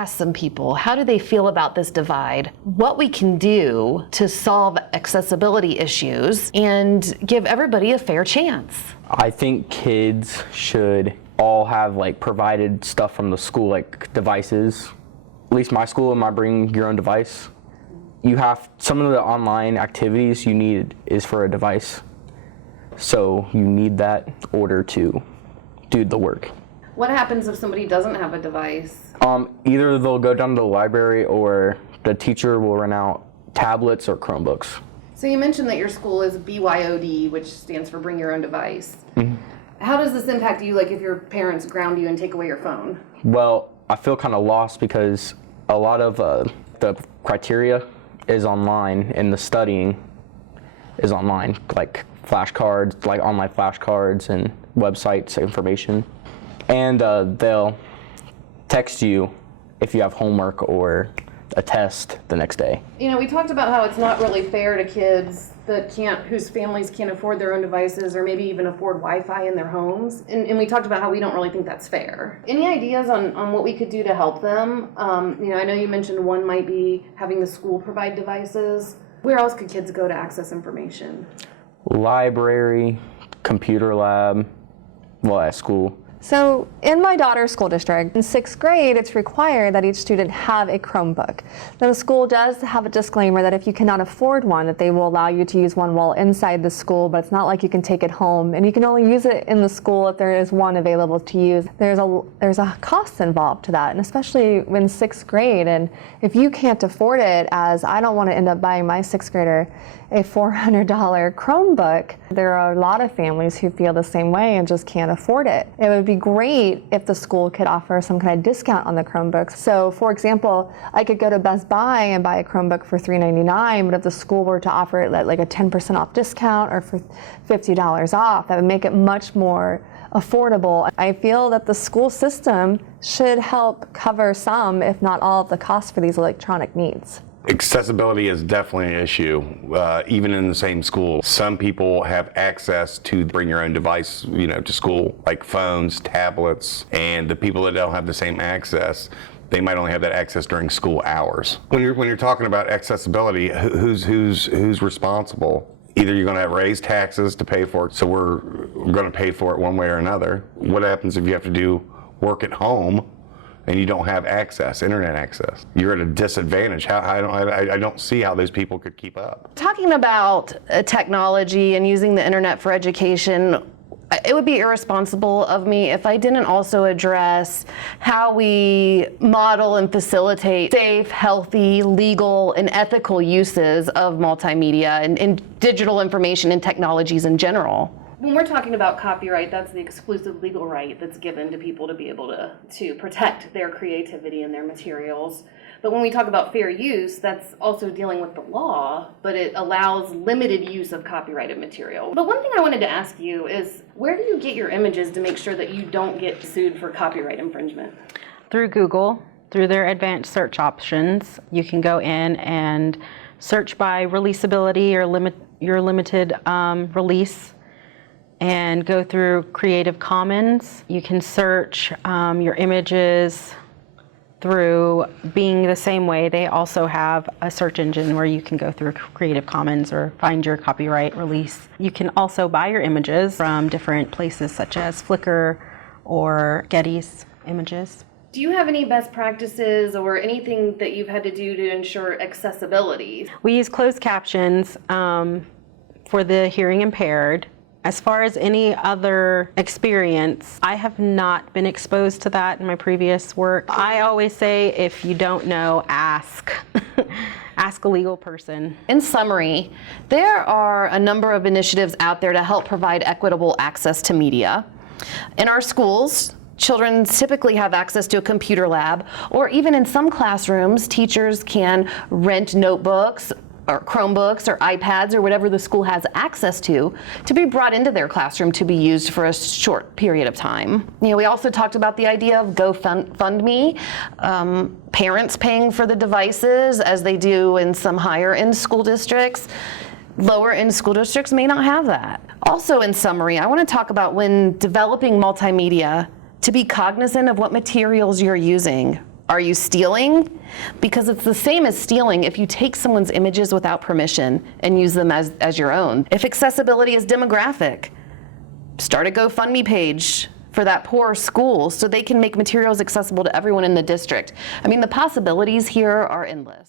asked some people, how do they feel about this divide, what we can do to solve accessibility issues and give everybody a fair chance. I think kids should all have provided stuff from the school, like devices. At least my school, might bring your own device. You have some of the online activities you need is for a device. So you need that in order to do the work. What happens if somebody doesn't have a device? Either they'll go down to the library or the teacher will rent out tablets or Chromebooks. So you mentioned that your school is BYOD, which stands for Bring Your Own Device. Mm-hmm. How does this impact you, if your parents ground you and take away your phone? Well, I feel kind of lost because a lot of the criteria is online and the studying is online, like flashcards, like online flashcards and websites information. And they'll text you if you have homework or a test the next day. We talked about how it's not really fair to kids that whose families can't afford their own devices or maybe even afford Wi-Fi in their homes. And we talked about how we don't really think that's fair. Any ideas on what we could do to help them? I know you mentioned one might be having the school provide devices. Where else could kids go to access information? Library, computer lab, at school. So in my daughter's school district, in 6th grade, it's required that each student have a Chromebook. Now the school does have a disclaimer that if you cannot afford one, that they will allow you to use one while inside the school, but it's not like you can take it home. And you can only use it in the school if there is one available to use. There's a cost involved to that, and especially in 6th grade. And if you can't afford it, as I don't want to end up buying my 6th grader a $400 Chromebook, there are a lot of families who feel the same way and just can't afford it. It would be great if the school could offer some kind of discount on the Chromebooks. So for example, I could go to Best Buy and buy a Chromebook for $3.99, but if the school were to offer it like a 10% off discount or for $50 off, that would make it much more affordable. I feel that the school system should help cover some, if not all, of the costs for these electronic needs. Accessibility is definitely an issue, even in the same school. Some people have access to bring your own device, to school, like phones, tablets, and the people that don't have the same access, they might only have that access during school hours. When you're talking about accessibility, who's responsible? Either you're going to have raised taxes to pay for it, so we're going to pay for it one way or another. What happens if you have to do work at home and you don't have internet access? You're at a disadvantage. I don't see how those people could keep up. Talking about technology and using the internet for education, it would be irresponsible of me if I didn't also address how we model and facilitate safe, healthy, legal, and ethical uses of multimedia and digital information and technologies in general. When we're talking about copyright, that's the exclusive legal right that's given to people to be able to protect their creativity and their materials. But when we talk about fair use, that's also dealing with the law, but it allows limited use of copyrighted material. But one thing I wanted to ask you is, where do you get your images to make sure that you don't get sued for copyright infringement? Through Google, through their advanced search options. You can go in and search by releasability or your limited release, and go through Creative Commons. You can search your images through Being the same way. They also have a search engine where you can go through Creative Commons or find your copyright release. You can also buy your images from different places such as Flickr or Getty's Images. Do you have any best practices or anything that you've had to do to ensure accessibility? We use closed captions for the hearing impaired. As far as any other experience, I have not been exposed to that in my previous work. I always say, if you don't know, ask. Ask a legal person. In summary, there are a number of initiatives out there to help provide equitable access to media. In our schools, children typically have access to a computer lab, or even in some classrooms, teachers can rent notebooks or Chromebooks or iPads or whatever the school has access to be brought into their classroom to be used for a short period of time. We also talked about the idea of GoFundMe, parents paying for the devices as they do in some higher end school districts. Lower end school districts may not have that. Also, in summary, I want to talk about when developing multimedia to be cognizant of what materials you're using. Are you stealing? Because it's the same as stealing if you take someone's images without permission and use them as your own. If accessibility is demographic, start a GoFundMe page for that poor school so they can make materials accessible to everyone in the district. I mean, the possibilities here are endless.